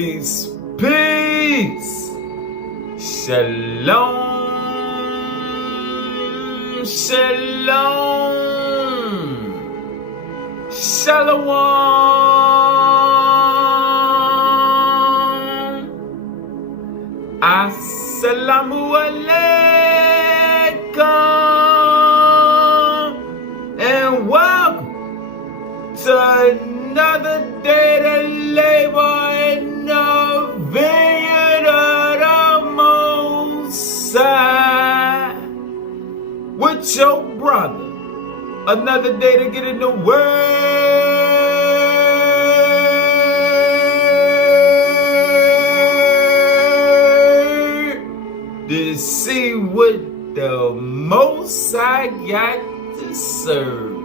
Peace, peace. Shalom, shalom, shalom. Assalamu alaikum, and welcome to another day to labor in the vineyard of the Most High with your brother. Another day to get in the Word to see what the Most High got to serve.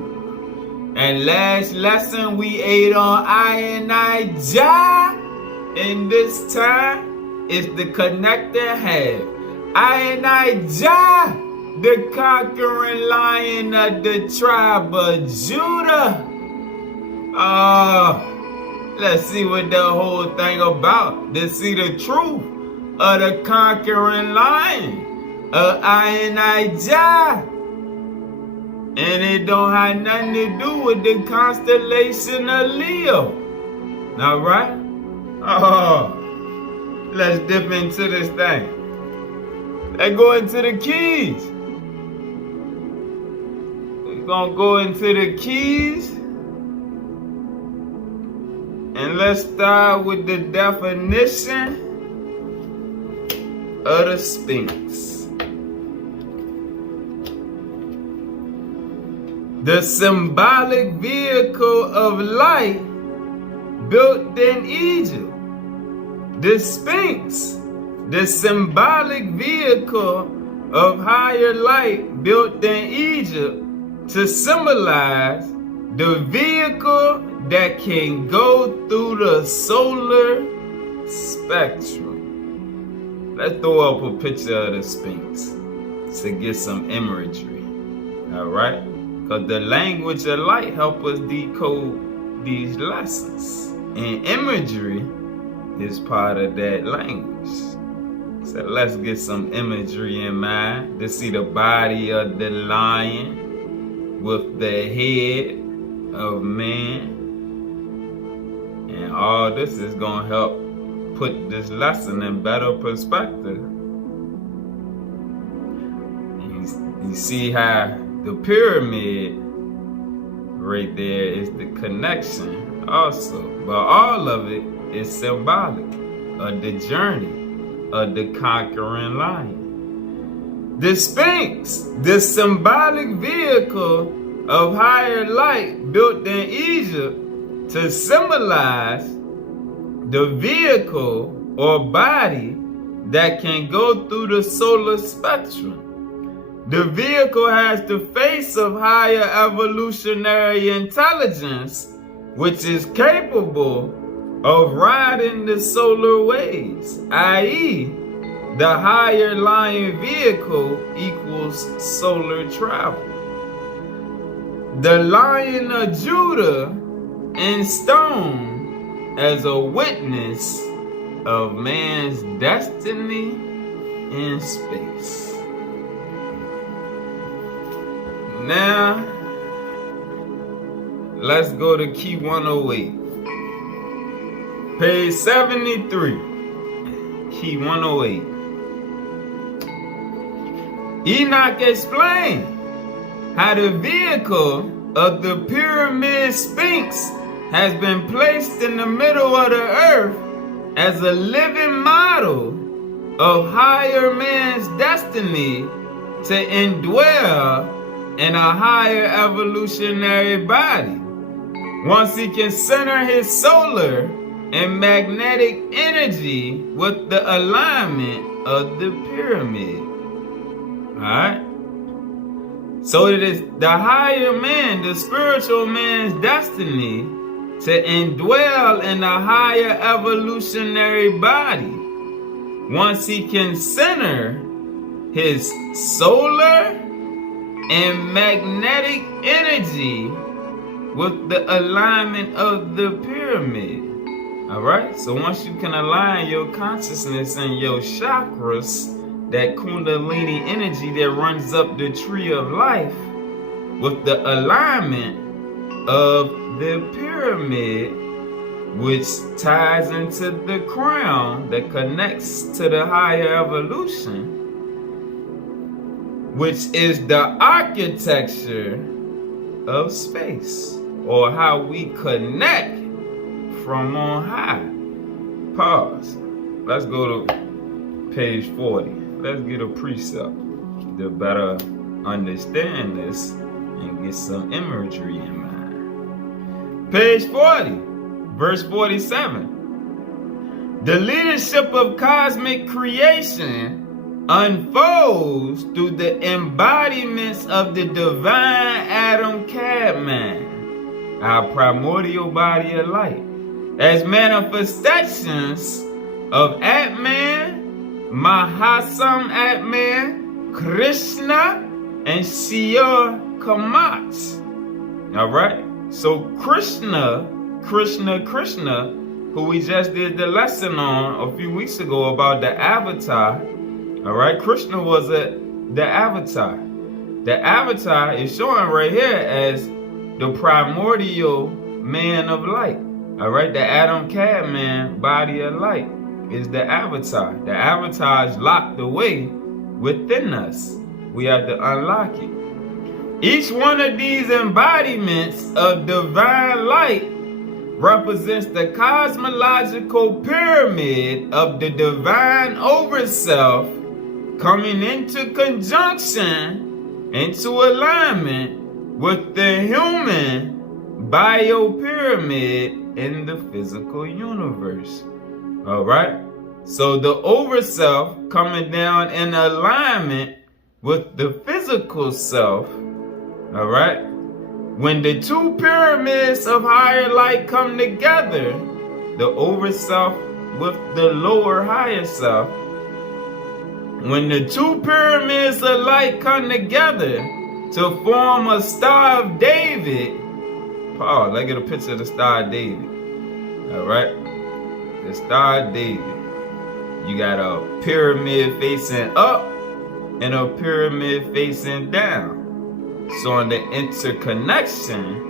And last lesson we ate on I and I Jah. And this time is the connecting half. I and I Jah, the conquering lion of the tribe of Judah. Let's see what the whole thing about. Let's see the truth of the conquering lion of I and I Jah. And it don't have nothing to do with the constellation of Leo. Alright? Let's dip into this thing. Let's go into the keys. We're gonna go into the keys. And let's start with the definition of the Sphinx. The symbolic vehicle of light built in Egypt. The Sphinx, the symbolic vehicle of higher light built in Egypt to symbolize the vehicle that can go through the solar spectrum. Let's throw up a picture of the Sphinx to get some imagery. Alright? Because the language of light help us decode these lessons. And imagery is part of that language. So let's get some imagery in mind to see the body of the lion with the head of man. And all this is going to help put this lesson in better perspective. You see how the pyramid right there is the connection also. But all of it is symbolic of the journey of the conquering lion. The Sphinx, the symbolic vehicle of higher light built in Egypt to symbolize the vehicle or body that can go through the solar spectrum. The vehicle has the face of higher evolutionary intelligence, which is capable of riding the solar waves, i.e., the higher lion vehicle equals solar travel. The Lion of Judah in stone as a witness of man's destiny in space. Now, let's go to key 108. Page 73. Key 108. Enoch explained how the vehicle of the pyramid Sphinx has been placed in the middle of the earth as a living model of higher man's destiny to indwell in a higher evolutionary body, once he can center his solar and magnetic energy with the alignment of the pyramid. Alright? So it is the higher man, the spiritual man's destiny to indwell in a higher evolutionary body, once he can center his solar and magnetic energy with the alignment of the pyramid. Alright? So once you can align your consciousness and your chakras, that Kundalini energy that runs up the tree of life, with the alignment of the pyramid, which ties into the crown that connects to the higher evolution, which is the architecture of space, or how we connect from on high. Pause. Let's go to page 40. Let's get a precept to better understand this and get some imagery in mind. Page 40, verse 47. The leadership of cosmic creation unfolds through the embodiments of the divine atom cabman, our primordial body of light, as manifestations of Atman, Mahasam Atman, Krishna, and Shior Kamat. Alright? So Krishna, who we just did the lesson on a few weeks ago about the avatar. Alright? Krishna was the avatar. The avatar is showing right here as the primordial man of light. Alright? The Adam Cadman body of light is the avatar. The avatar is locked away within us. We have to unlock it. Each one of these embodiments of divine light represents the cosmological pyramid of the divine overself coming into conjunction, into alignment with the human biopyramid in the physical universe. Alright? So the overself coming down in alignment with the physical self. Alright? When the two pyramids of higher light come together, the overself with the lower higher self, when the two pyramids of light come together to form a Star of David, Paul, let's get a picture of the Star of David. Alright? The Star of David. You got a pyramid facing up and a pyramid facing down. So on the interconnection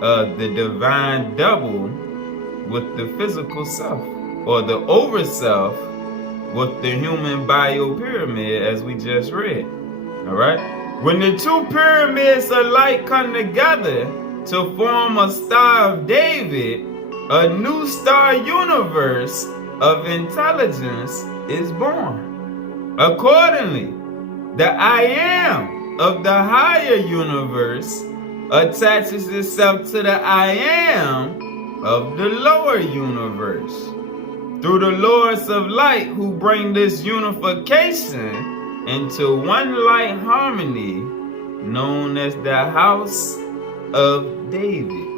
of the divine double with the physical self, or the overself with the human biopyramid, as we just read. Alright? When the two pyramids of light come together to form a Star of David, a new star universe of intelligence is born. Accordingly, the I Am of the higher universe attaches itself to the I Am of the lower universe. Through the Lords of Light who bring this unification into one light harmony known as the House of David.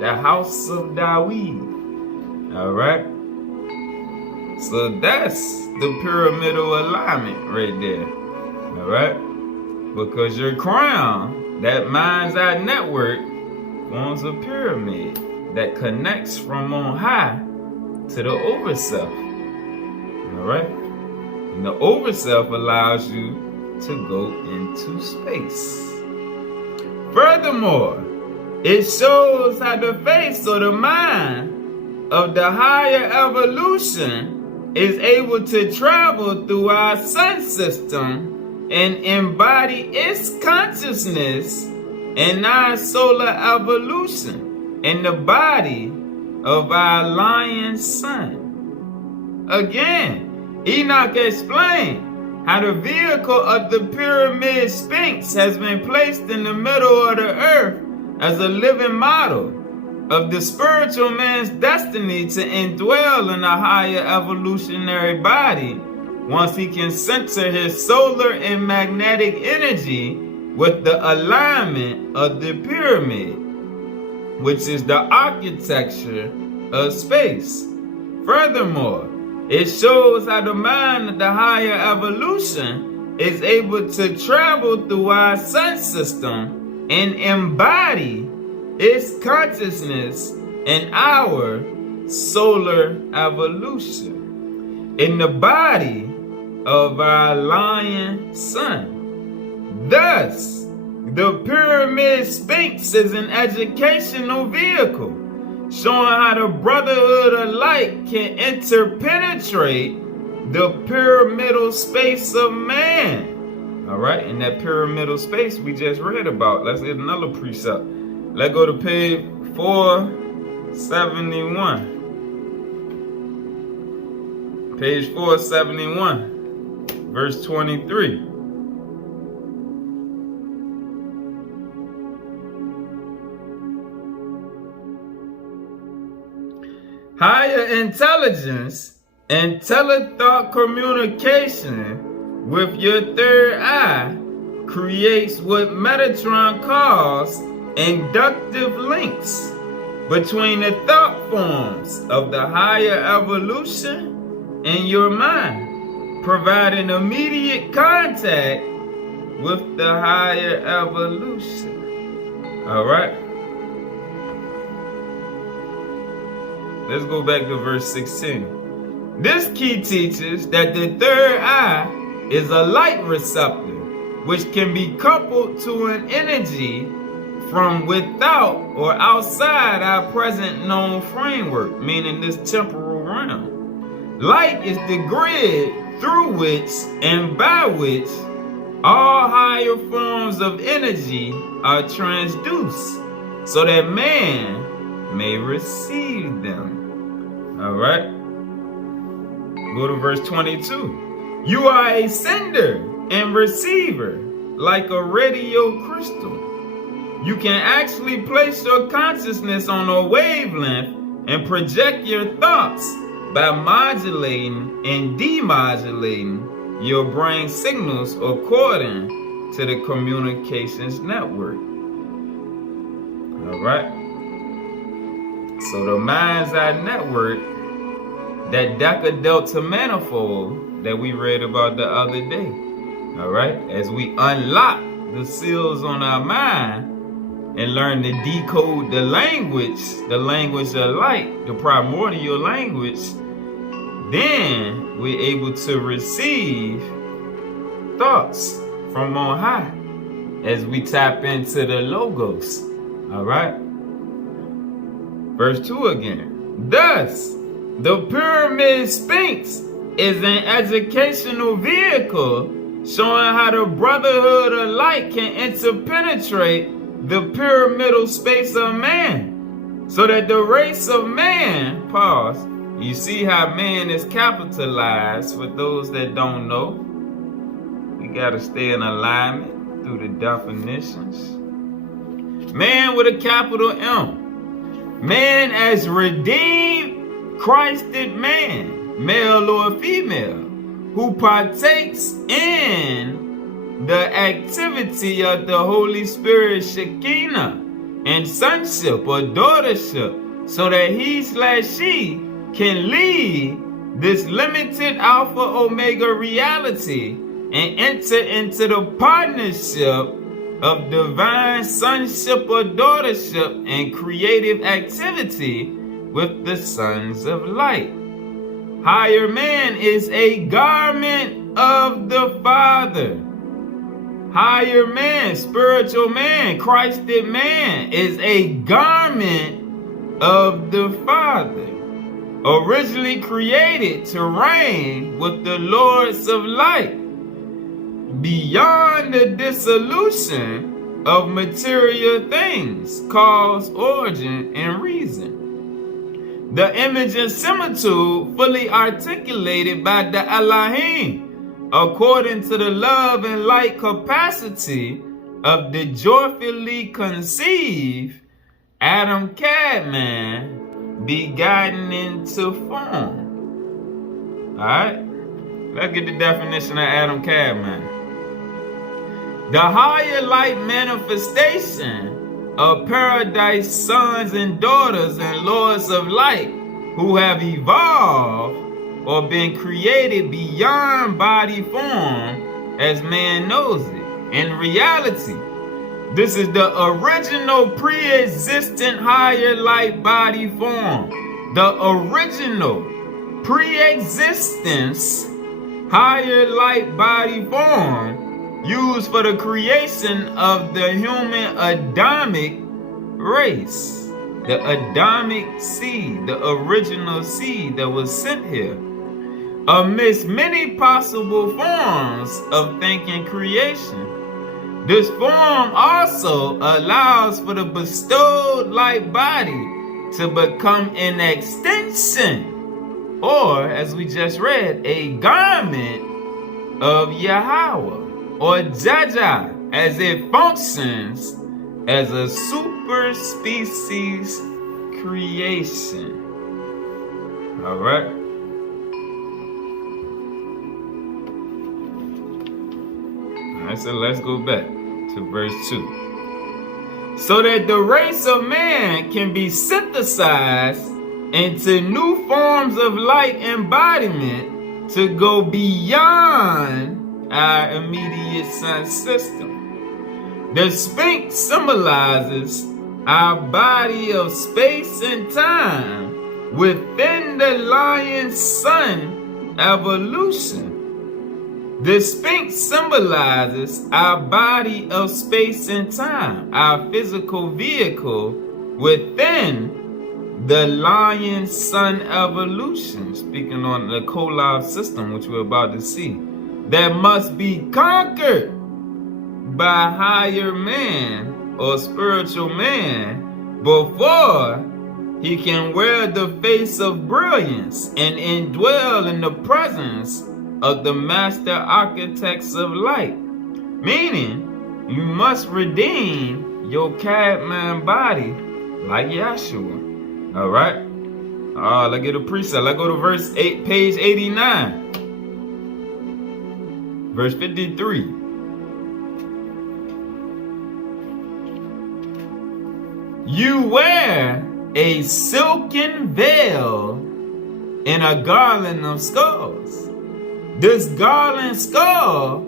The House of Dawid. Alright? So that's the pyramidal alignment right there. Alright? Because your crown, that mind's eye network, forms a pyramid that connects from on high to the overself. Alright? And the overself allows you to go into space. Furthermore, it shows how the face or the mind of the higher evolution is able to travel through our sun system and embody its consciousness in our solar evolution in the body of our lion sun. Again, Enoch explained how the vehicle of the pyramid Sphinx has been placed in the middle of the earth as a living model of the spiritual man's destiny to indwell in a higher evolutionary body once he can center his solar and magnetic energy with the alignment of the pyramid, which is the architecture of space. Furthermore, it shows how the mind of the higher evolution is able to travel through our sun system and embody its consciousness in our solar evolution in the body of our lion sun. Thus, the pyramid Sphinx is an educational vehicle showing how the Brotherhood of Light can interpenetrate the pyramidal space of man. All right, in that pyramidal space we just read about. Let's get another precept. Let's go to page 471. Page 471, verse 23. Higher intelligence and telethought communication with your third eye creates what Metatron calls inductive links between the thought forms of the higher evolution and your mind, providing immediate contact with the higher evolution. All right. Let's go back to verse 16. This key teaches that the third eye is a light receptor, which can be coupled to an energy from without or outside our present known framework, meaning this temporal realm. Light is the grid through which and by which all higher forms of energy are transduced, so that man may receive them. All right. Go to verse 22. You are a sender and receiver like a radio crystal. You can actually place your consciousness on a wavelength and project your thoughts by modulating and demodulating your brain signals according to the communications network. All right. So the mind's eye network, that Deca-Delta manifold that we read about the other day. All right. As we unlock the seals on our mind and learn to decode the language of light, the primordial language, then we're able to receive thoughts from on high as we tap into the logos. All right. Verse 2 again. Thus, the pyramid Sphinx is an educational vehicle showing how the Brotherhood of Light can interpenetrate the pyramidal space of man, so that the race of man, pause, you see how man is capitalized for those that don't know. We got to stay in alignment through the definitions. Man with a capital M. Man as redeemed, Christed man, male or female, who partakes in the activity of the Holy Spirit Shekinah and sonship or daughtership, so that he/she can lead this limited Alpha Omega reality and enter into the partnership of divine sonship or daughtership and creative activity with the sons of light. Higher man is a garment of the Father. Higher man, spiritual man, Christed man is a garment of the Father, originally created to reign with the Lords of Light, beyond the dissolution of material things, cause, origin, and reason. The image and similitude fully articulated by the Elohim, according to the love and light capacity of the joyfully conceived Adam Cabman, begotten into form. Alright? Let's get the definition of Adam Cabman. The higher light manifestation of paradise sons and daughters and lords of light who have evolved or been created beyond body form as man knows it. In reality, This is the original pre-existent higher light body form, the original, pre-existence, higher light body form used for the creation of the human Adamic race. The Adamic seed, the original seed that was sent here, amidst many possible forms of thinking creation. This form also allows for the bestowed light body to become an extension, or, as we just read, a garment of Yahweh, or Jaja, as it functions as a super species creation. All right. So let's go back to verse 2. So that the race of man can be synthesized into new forms of light embodiment to go beyond our immediate sun system. The Sphinx symbolizes our body of space and time within the lion sun evolution. The Sphinx symbolizes our body of space and time, our physical vehicle within the lion sun evolution, speaking on the collab system, which we're about to see, that must be conquered by higher man or spiritual man before he can wear the face of brilliance and indwell in the presence of the master architects of light. Meaning, you must redeem your cabman body like Yahshua. All right? Let's get a precept. Let's go to verse 8, page 89. Verse 53. You wear a silken veil and a garland of skulls. This garland skull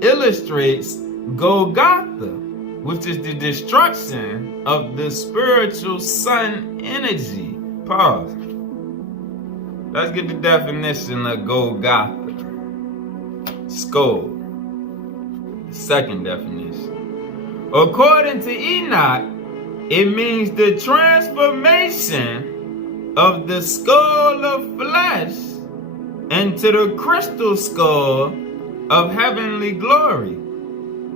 illustrates Golgotha, which is the destruction of the spiritual sun energy. Pause. Let's get the definition of Golgotha. Skull. The second definition. According to Enoch, it means the transformation of the skull of flesh into the crystal skull of heavenly glory,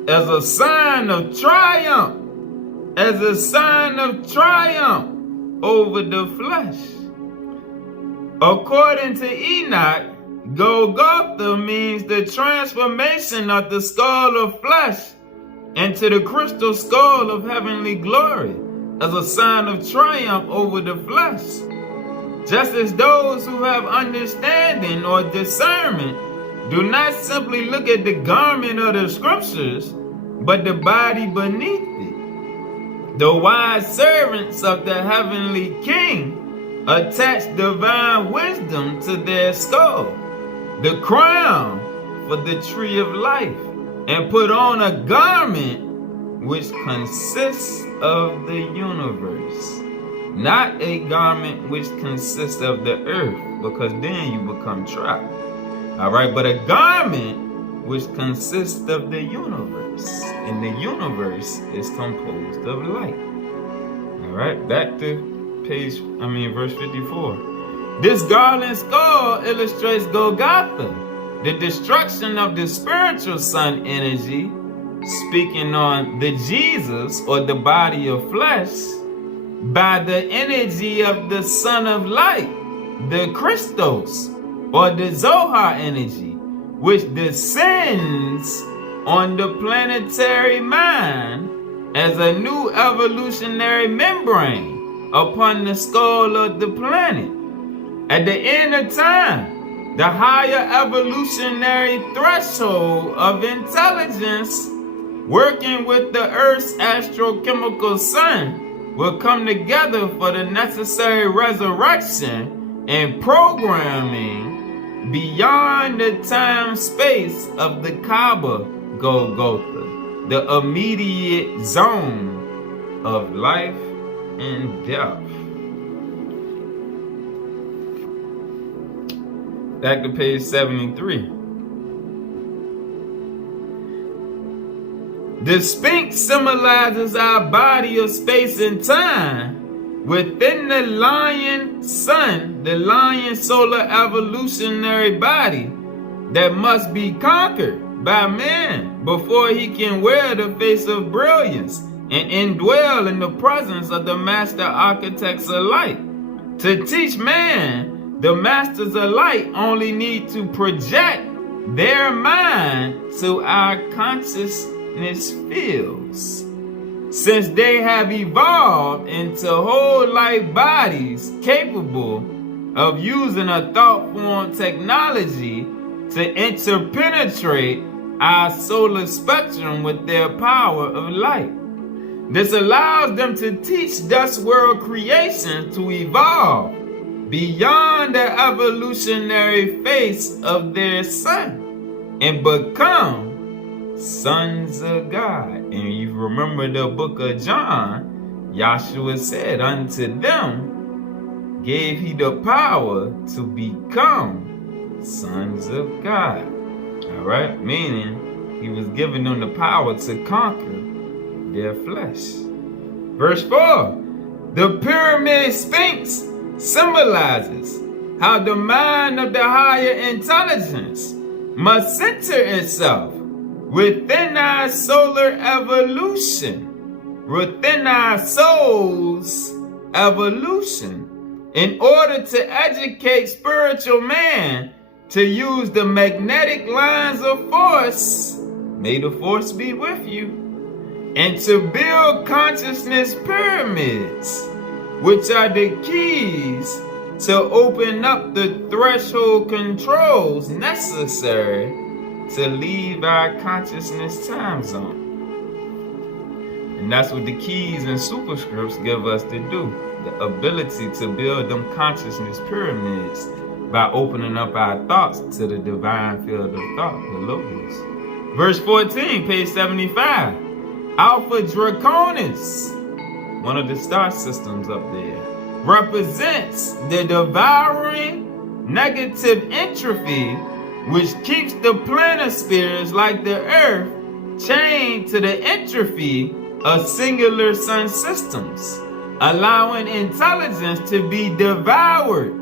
as a sign of triumph, over the flesh. According to Enoch, Golgotha means the transformation of the skull of flesh into the crystal skull of heavenly glory, as a sign of triumph over the flesh. Just as those who have understanding or discernment do not simply look at the garment of the scriptures, but the body beneath it. The wise servants of the heavenly King attach divine wisdom to their skull, the crown for the tree of life, and put on a garment which consists of the universe. Not a garment which consists of the earth, because then you become trapped. All right, but a garment which consists of the universe. And the universe is composed of light. All right, back to verse 54. This garland skull illustrates Golgotha, the destruction of the spiritual sun energy, speaking on the Jesus or the body of flesh, by the energy of the Son of Light, the Christos, or the Zohar energy, which descends on the planetary mind as a new evolutionary membrane upon the skull of the planet. At the end of time, the higher evolutionary threshold of intelligence working with the Earth's astrochemical sun will come together for the necessary resurrection and programming beyond the time-space of the Kaaba Golgotha, the immediate zone of life and death. Back to page 73. The Sphinx symbolizes our body of space and time within the lion sun, the lion solar evolutionary body that must be conquered by man before he can wear the face of brilliance and indwell in the presence of the master architects of light. To teach man, the masters of light only need to project their mind to our consciousness fields. Since they have evolved into whole life bodies capable of using a thought form technology to interpenetrate our solar spectrum with their power of light. This allows them to teach dust world creation to evolve beyond the evolutionary face of their sun and become sons of God. And you remember the book of John, Yahshua said, unto them gave he the power to become sons of God. All right, meaning he was giving them the power to conquer their flesh. Verse 4, the pyramid Sphinx symbolizes how the mind of the higher intelligence must center itself within our solar evolution, within our soul's evolution, in order to educate spiritual man to use the magnetic lines of force, may the force be with you, and to build consciousness pyramids, which are the keys to open up the threshold controls necessary to leave our consciousness time zone. And that's what the keys and superscripts give us to do. The ability to build them consciousness pyramids by opening up our thoughts to the divine field of thought, the logos. Verse 14, page 75. Alpha Draconis, one of the star systems up there, represents the devouring negative entropy which keeps the planispheres like the Earth chained to the entropy of singular sun systems, allowing intelligence to be devoured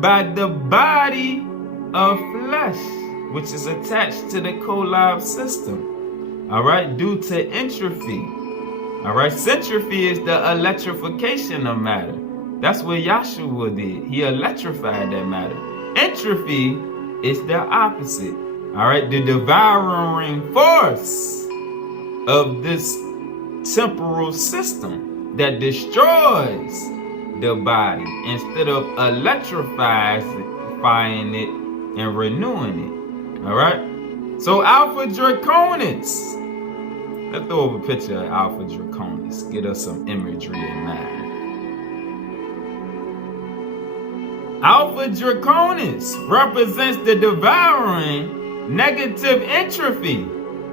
by the body of flesh, which is attached to the collab system. All right, due to entropy. All right, centropy is the electrification of matter. That's what Yahshua did. He electrified that matter. Entropy is the opposite. All right, the devouring force of this temporal system that destroys the body instead of electrifying it and renewing it. All right, so Alpha Draconis. Let's throw up a picture of Alpha Draconis. Get us some imagery in mind. Alpha Draconis represents the devouring negative entropy,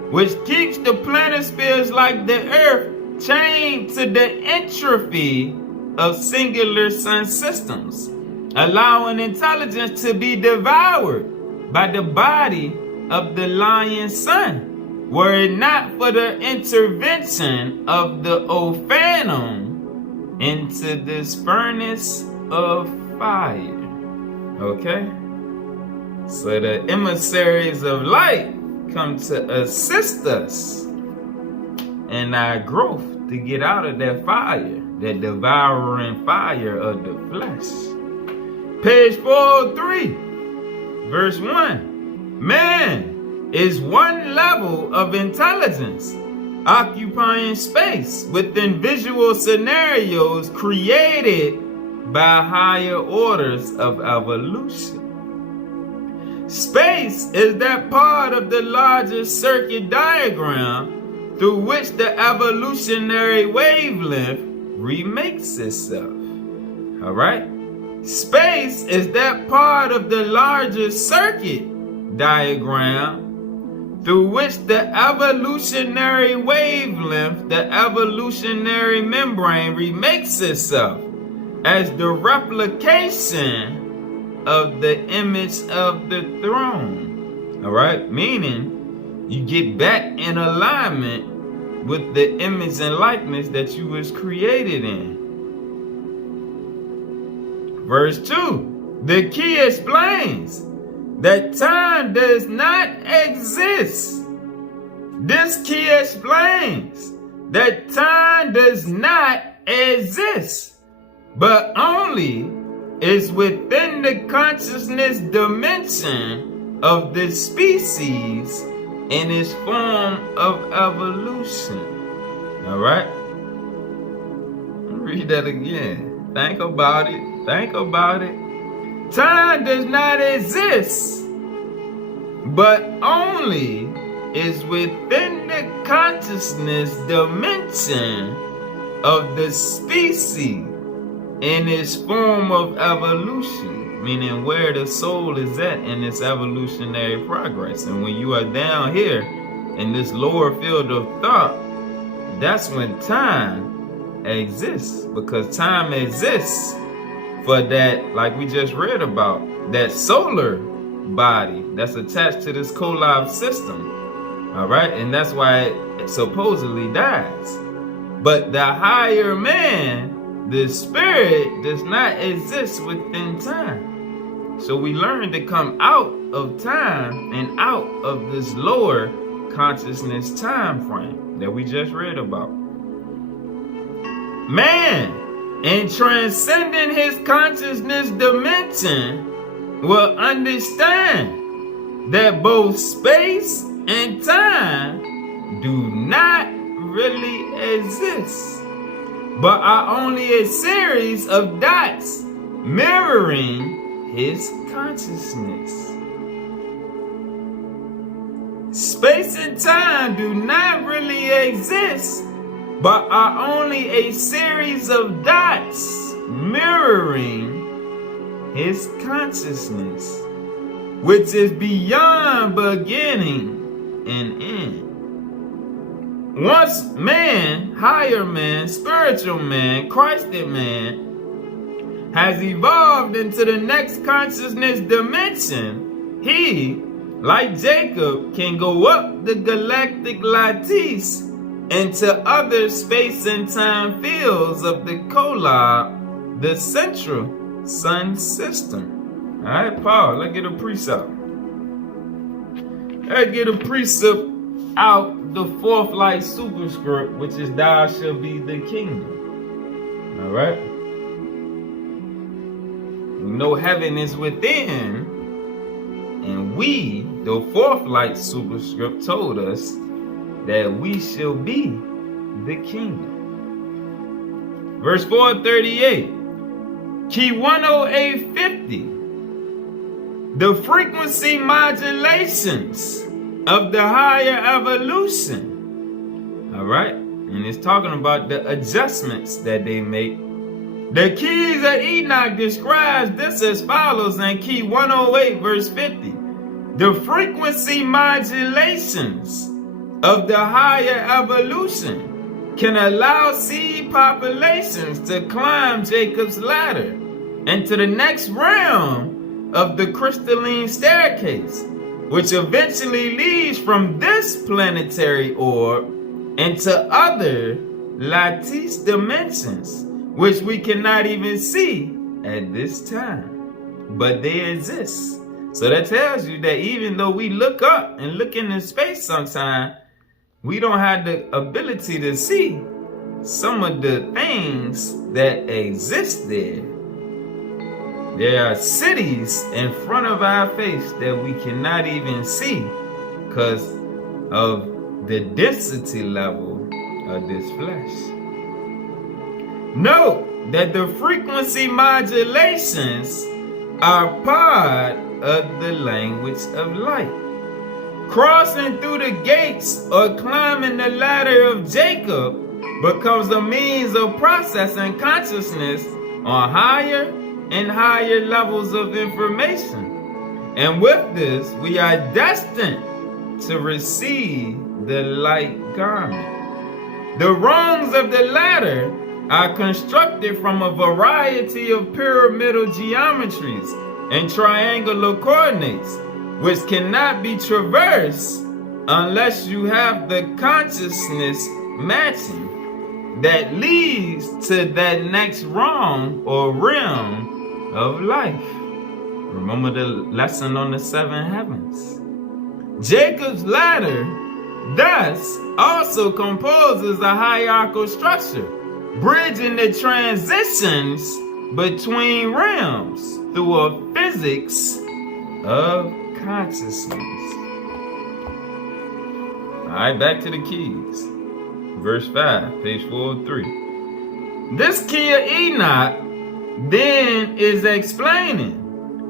which keeps the planispheres like the Earth chained to the entropy of singular sun systems, allowing intelligence to be devoured by the body of the lion sun, were it not for the intervention of the Ophanum into this furnace of fire. Okay? So the emissaries of light come to assist us in our growth to get out of that fire, that devouring fire of the flesh. Page 403, verse 1. Man is one level of intelligence occupying space within visual scenarios created by higher orders of evolution. Space is that part of the larger circuit diagram through which the evolutionary wavelength remakes itself. All right? Space is that part of the larger circuit diagram through which the evolutionary wavelength, the evolutionary membrane remakes itself as the replication of the image of the throne. All right? Meaning, you get back in alignment with the image and likeness that you was created in. Verse 2, the key explains that time does not exist. This key explains that time does not exist, but only is within the consciousness dimension of the species in its form of evolution. All right? Read that again. Think about it. Think about it. Time does not exist, but only is within the consciousness dimension of the species in its form of evolution, meaning where the soul is at in its evolutionary progress. And when you are down here in this lower field of thought, that's when time exists, because time exists for that, like we just read about, that solar body that's attached to this collab system. All right, and that's why it supposedly dies. But the higher man, the spirit, does not exist within time. So we learn to come out of time and out of this lower consciousness time frame that we just read about. Man, in transcending his consciousness dimension, will understand that both space and time do not really exist, but are only a series of dots mirroring his consciousness. Space and time do not really exist, but are only a series of dots mirroring his consciousness, which is beyond beginning and end. Once man, higher man, spiritual man, Christed man, has evolved into the next consciousness dimension, he, like Jacob, can go up the galactic lattice into other space and time fields of the collab, the central sun system. All right, Paul, let's get a precept. Let's get a precept out the fourth light superscript, which is thou shalt be the kingdom. All right. We know heaven is within, and we, the fourth light superscript, told us that we shall be the kingdom. Verse 438, key 10850. The frequency modulations of the higher evolution. All right, and it's talking about the adjustments that they make. The keys of Enoch describes this as follows in key 108 verse 50. The frequency modulations of the higher evolution can allow seed populations to climb Jacob's ladder into the next realm of the crystalline staircase, which eventually leads from this planetary orb into other lattice dimensions, which we cannot even see at this time, but they exist. So that tells you that even though we look up and look into space sometime, we don't have the ability to see some of the things that exist there. There are cities in front of our face that we cannot even see because of the density level of this flesh. Note that the frequency modulations are part of the language of light. Crossing through the gates or climbing the ladder of Jacob becomes a means of processing consciousness on higher and higher levels of information. And with this, we are destined to receive the light garment. The rungs of the ladder are constructed from a variety of pyramidal geometries and triangular coordinates, which cannot be traversed unless you have the consciousness matching that leads to that next realm or realm of life. Remember the lesson on the 7 heavens. Jacob's ladder thus also composes a hierarchical structure, bridging the transitions between realms through a physics of consciousness. Alright, back to the keys. Verse 5, page 403. This key of Enoch then is explaining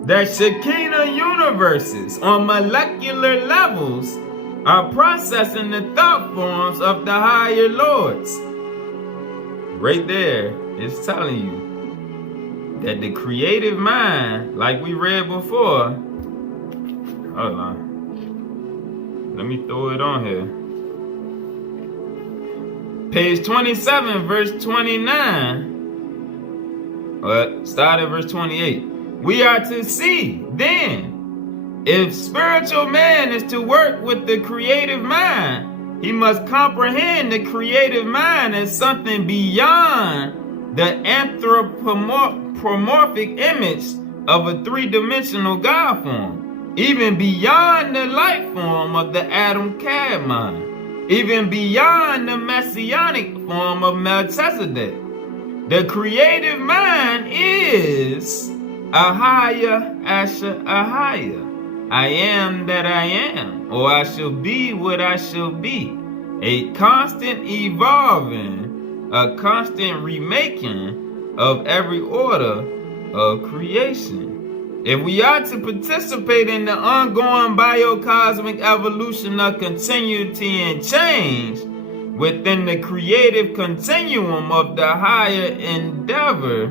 that Shekinah universes on molecular levels are processing the thought forms of the higher lords. Right there, it's telling you that the creative mind, like we read before, hold on, let me throw it on here. Page 27, verse 29, start at verse 28. We are to see, then, if spiritual man is to work with the creative mind, he must comprehend the creative mind as something beyond the anthropomorphic image of a three-dimensional God form, even beyond the light form of the atom cabman, even beyond the messianic form of Melchizedek. The creative mind is Ahaya Asha Ahaya. I am that I am, or I shall be what I shall be. A constant evolving, a constant remaking of every order of creation. If we are to participate in the ongoing biocosmic evolution of continuity and change within the creative continuum of the higher endeavor,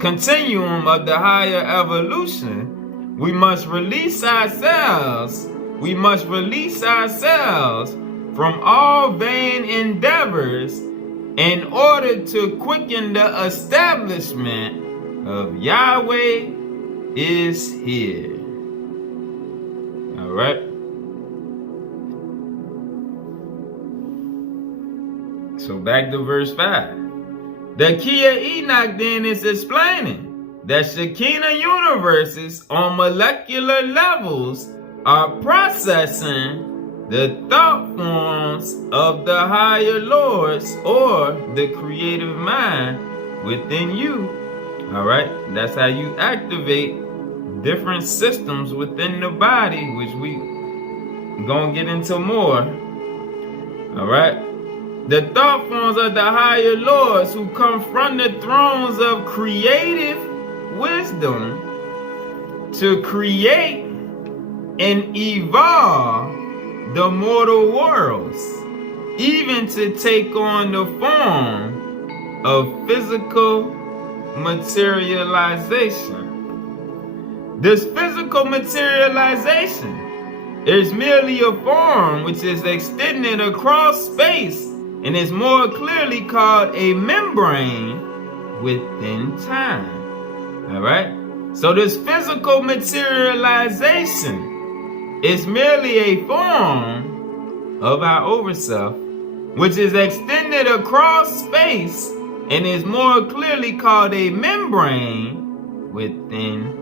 continuum of the higher evolution, we must release ourselves. We must release ourselves from all vain endeavors in order to quicken the establishment of Yahweh is here. All right. So back to verse 5. The key of Enoch then is explaining that Shekinah universes on molecular levels are processing the thought forms of the higher lords or the creative mind within you. All right, that's how you activate different systems within the body, which we gonna get into more. All right. The thought forms of the higher lords who come from the thrones of creative wisdom to create and evolve the mortal worlds, even to take on the form of physical materialization. This physical materialization is merely a form which is extended across space and is more clearly called a membrane within time. All right? So this physical materialization is merely a form of our overself, which is extended across space and is more clearly called a membrane within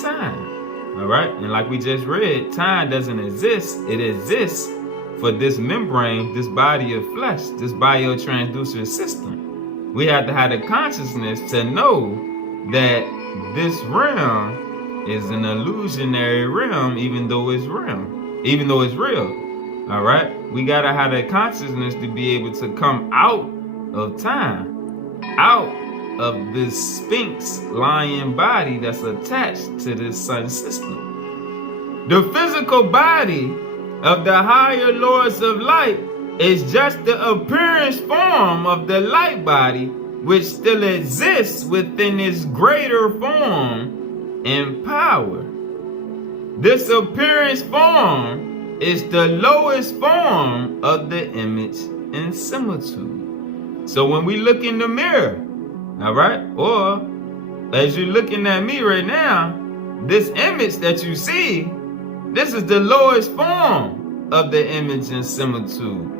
time. All right? And like we just read, time doesn't exist. It exists for this membrane, this body of flesh, this biotransducer system. We have to have the consciousness to know that this realm is an illusionary realm, even though it's real. All right? We got to have the consciousness to be able to come out of time, out of this Sphinx lion body that's attached to this sun system. The physical body of the higher lords of light is just the appearance form of the light body, which still exists within its greater form and power. This appearance form is the lowest form of the image and similitude. So when we look in the mirror, all right, or as you're looking at me right now, this image that you see, this is the lowest form of the image and similitude.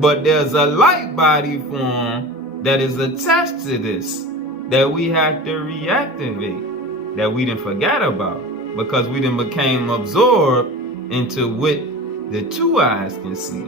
But there's a light body form that is attached to this that we have to reactivate, that we didn't forget about, because we didn't became absorbed into what the two eyes can see.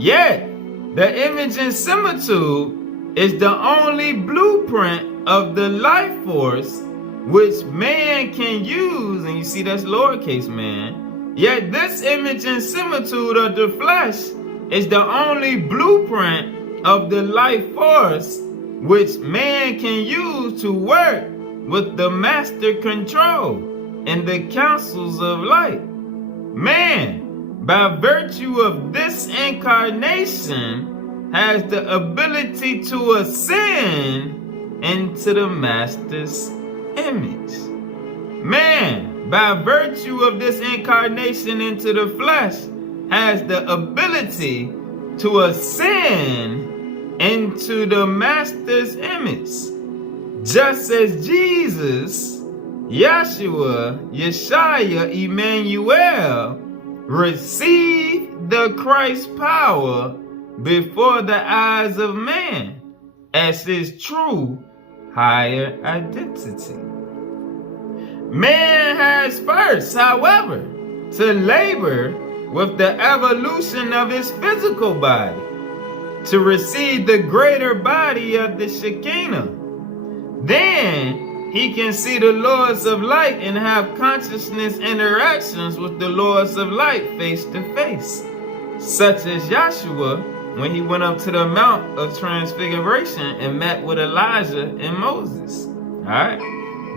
Yet, the image and similitude is the only blueprint of the life force which man can use, and you see that's lowercase man. Yet this image and similitude of the flesh is the only blueprint of the life force which man can use to work with the master control and the councils of light. Man, by virtue of this incarnation, has the ability to ascend into the master's image. Man, by virtue of this incarnation into the flesh, has the ability to ascend into the master's image. Just as Jesus, Yeshua, Yeshaya, Emmanuel, received the Christ power before the eyes of man as his true higher identity. Man has first, however, to labor with the evolution of his physical body to receive the greater body of the Shekinah. Then he can see the Lords of Light and have consciousness interactions with the Lords of Light face to face, such as Yeshua when he went up to the Mount of Transfiguration and met with Elijah and Moses. Alright,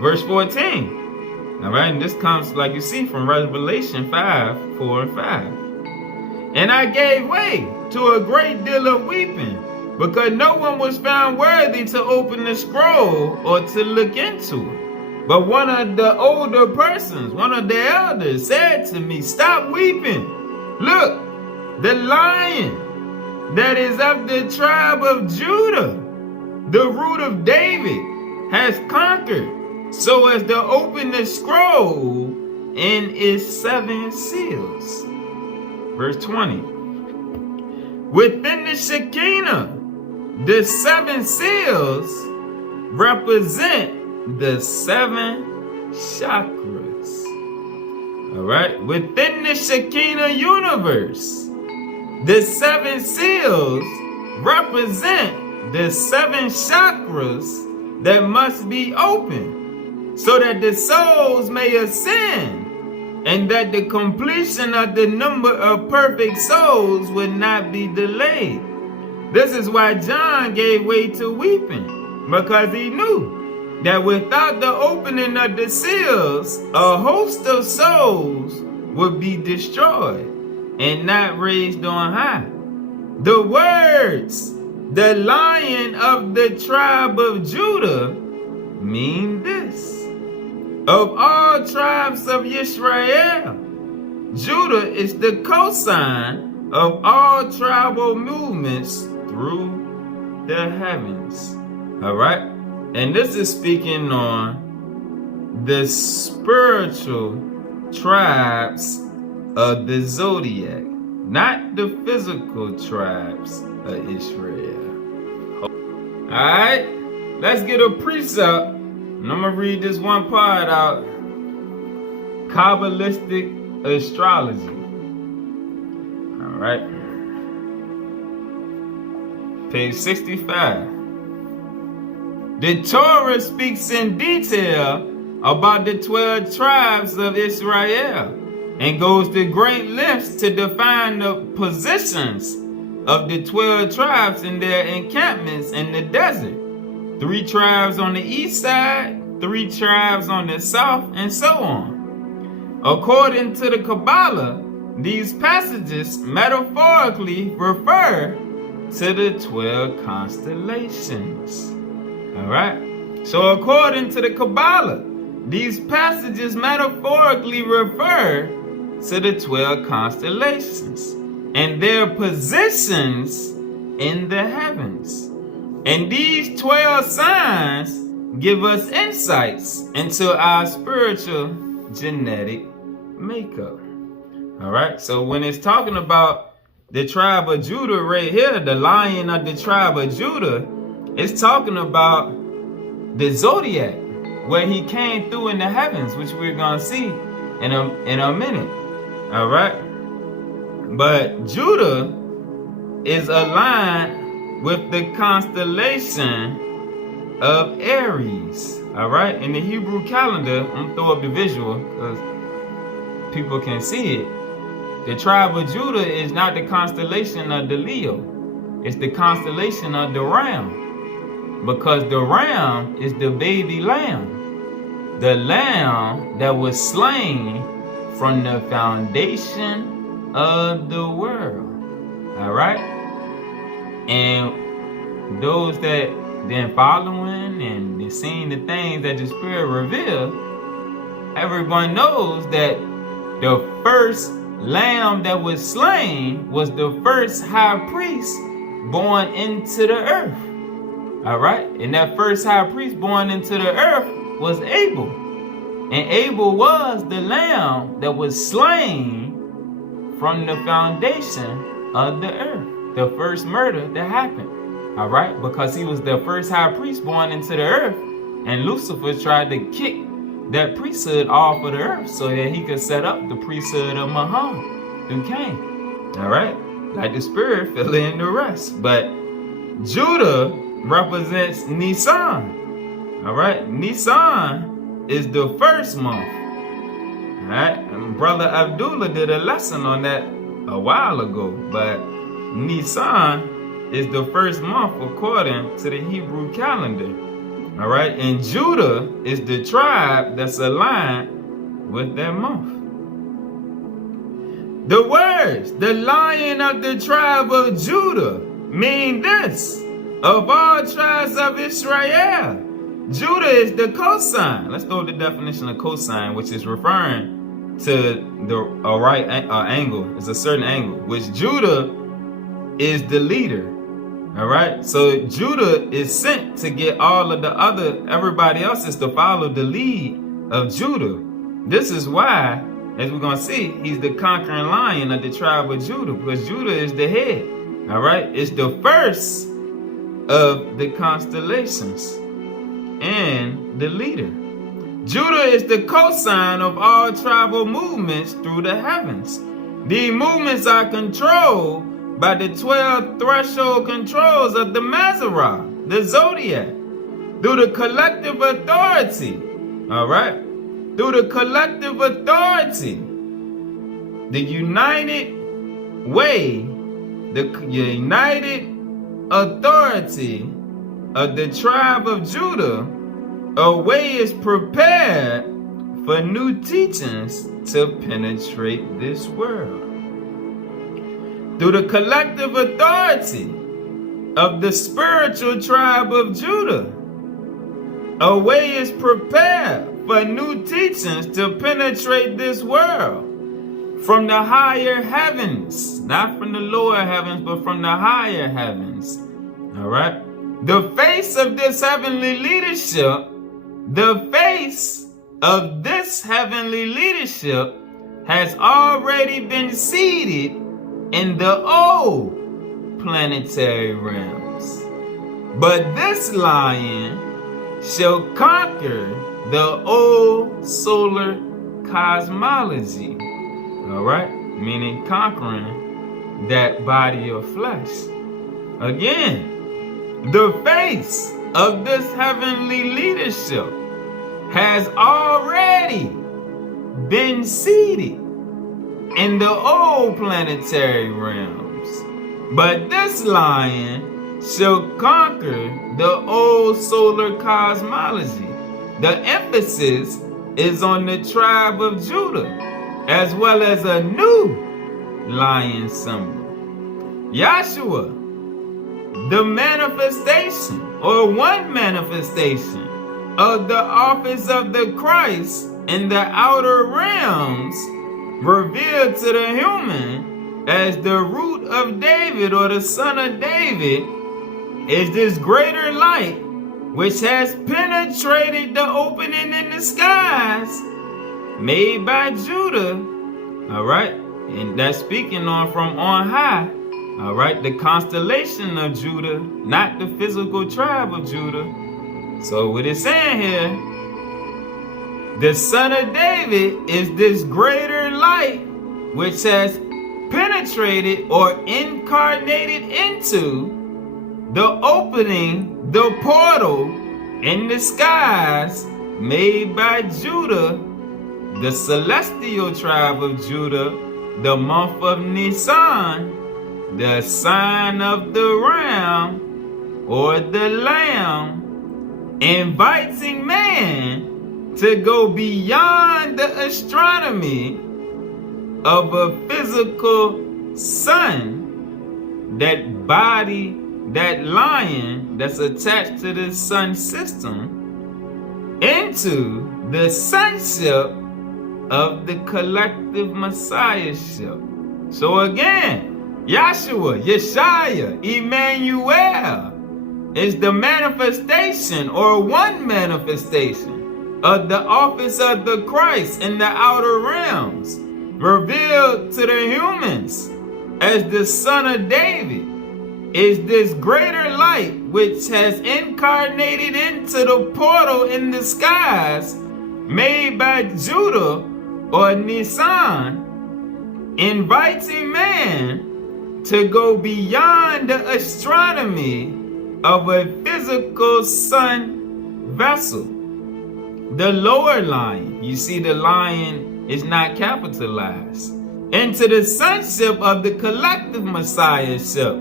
verse 14. Alright, and this comes, like you see, from Revelation 5, 4 and 5. And I gave way to a great deal of weeping, because no one was found worthy to open the scroll or to look into it. But one of the older persons, one of the elders, said to me, "Stop weeping. Look, the lion that is of the tribe of Judah, the root of David, has conquered so as to open the scroll in its 7 seals." Verse 20. Within the Shekinah, the 7 seals represent the 7 chakras. Alright? Within the Shekinah universe, the 7 seals represent the 7 chakras that must be opened so that the souls may ascend, and that the completion of the number of perfect souls would not be delayed. This is why John gave way to weeping, because he knew that without the opening of the seals, a host of souls would be destroyed and not raised on high. The words, "the Lion of the tribe of Judah," mean this: of all tribes of Israel, Judah is the cosign of all tribal movements through the heavens. Alright? And this is speaking on the spiritual tribes of the zodiac, not the physical tribes of Israel. Alright? Let's get a precept. And I'm going to read this one part out. Kabbalistic astrology. Alright. Page 65. The Torah speaks in detail about the 12 tribes of Israel and goes to great lengths to define the positions of the 12 tribes in their encampments in the desert. 3 tribes on the east side, 3 tribes on the south, and so on. According to the Kabbalah, these passages metaphorically refer to the 12 constellations. Alright? So according to the Kabbalah, these passages metaphorically refer to the 12 constellations and their positions in the heavens. And these 12 signs give us insights into our spiritual genetic makeup. All right, so when it's talking about the tribe of Judah right here, the lion of the tribe of Judah, it's talking about the zodiac, where he came through in the heavens, which we're going to see in a minute. All right, but Judah is aligned with the constellation of Aries. All right, in the Hebrew calendar, I'm going to throw up the visual because people can see it. The tribe of Judah is not the constellation of the Leo. It's the constellation of the ram. Because the ram is the baby lamb. The lamb that was slain from the foundation of the world. All right? And those that been following and been seeing the things that the Spirit revealed, everyone knows that the first lamb that was slain was the first high priest born into the earth. All right, and that first high priest born into the earth was Abel, and Abel was the lamb that was slain from the foundation of the earth, the first murder that happened. All right, because he was the first high priest born into the earth, and Lucifer tried to kick that priesthood off of the earth so that he could set up the priesthood of Muhammad through Cain. All right, like the Spirit fill in the rest. But Judah represents Nisan. All right, Nisan is the first month. All right, and Brother Abdullah did a lesson on that a while ago. But Nisan is the first month according to the Hebrew calendar. All right, and Judah is the tribe that's aligned with that month. The words, the lion of the tribe of Judah, mean this: of all tribes of Israel, Judah is the cosign. Let's go to the definition of cosign, which is referring to the right angle. It's a certain angle, which Judah is the leader. All right, so Judah is sent to get all of the everybody else is to follow the lead of Judah. This is why, as we're going to see, he's the conquering lion of the tribe of Judah, because Judah is the head. All right, it's the first of the constellations and the leader. Judah is the cosign of all tribal movements through the heavens. These movements are controlled by the 12 threshold controls of the Mazarah, the zodiac, through the collective authority. All right, through the collective authority, the united way, the united authority of the tribe of Judah, a way is prepared for new teachings to penetrate this world. Through the collective authority of the spiritual tribe of Judah, a way is prepared for new teachings to penetrate this world. From the higher heavens, not from the lower heavens, but from the higher heavens. All right? The face of this heavenly leadership, the face of this heavenly leadership has already been seated in the old planetary realms. But this lion shall conquer the old solar cosmology. All right? Meaning conquering that body of flesh. Again, the face of this heavenly leadership has already been seated in the old planetary realms. But this lion shall conquer the old solar cosmology. The emphasis is on the tribe of Judah, as well as a new lion symbol. Yahshua, the manifestation, or one manifestation, of the office of the Christ in the outer realms, revealed to the human as the root of David, or the son of David, is this greater light which has penetrated the opening in the skies made by Judah. All right, and that's speaking on from on high. All right, the constellation of Judah, not the physical tribe of Judah. So what it's saying here, the Son of David is this greater light which has penetrated or incarnated into the opening, the portal in the skies made by Judah, the celestial tribe of Judah, the month of Nisan, the sign of the ram or the lamb, inviting man to go beyond the astronomy of a physical sun, that body, that lion that's attached to the sun system, into the sonship of the collective messiahship. So again, Yahshua, Yeshaya, Emmanuel is the manifestation or one manifestation of the office of the Christ in the outer realms, revealed to the humans as the Son of David, is this greater light which has incarnated into the portal in the skies made by Judah or Nisan, inviting man to go beyond the astronomy of a physical sun vessel. The lower lion, you see the lion is not capitalized, into the sonship of the collective messiahship.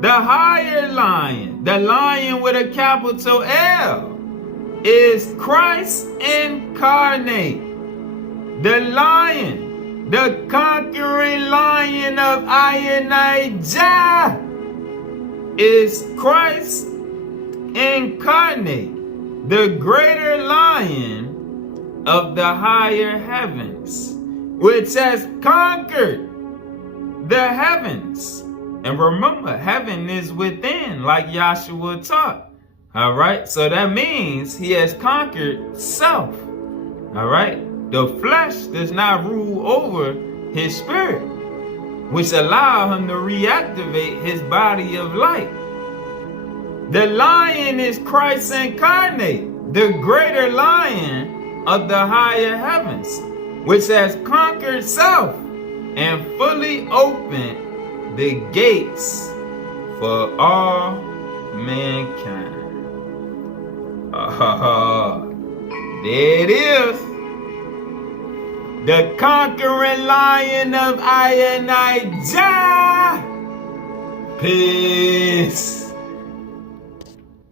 The higher lion, the lion with a capital L, is Christ incarnate. The lion, the conquering lion of Ionijah, is Christ incarnate, the greater lion of the higher heavens, which has conquered the heavens. And remember, heaven is within, like Yahshua taught. All right, so that means he has conquered self. All right, the flesh does not rule over his spirit, which allow him to reactivate his body of light. The lion is Christ incarnate, the greater lion of the higher heavens, which has conquered self and fully opened the gates for all mankind. There it is. The conquering lion of Ionijah. Peace.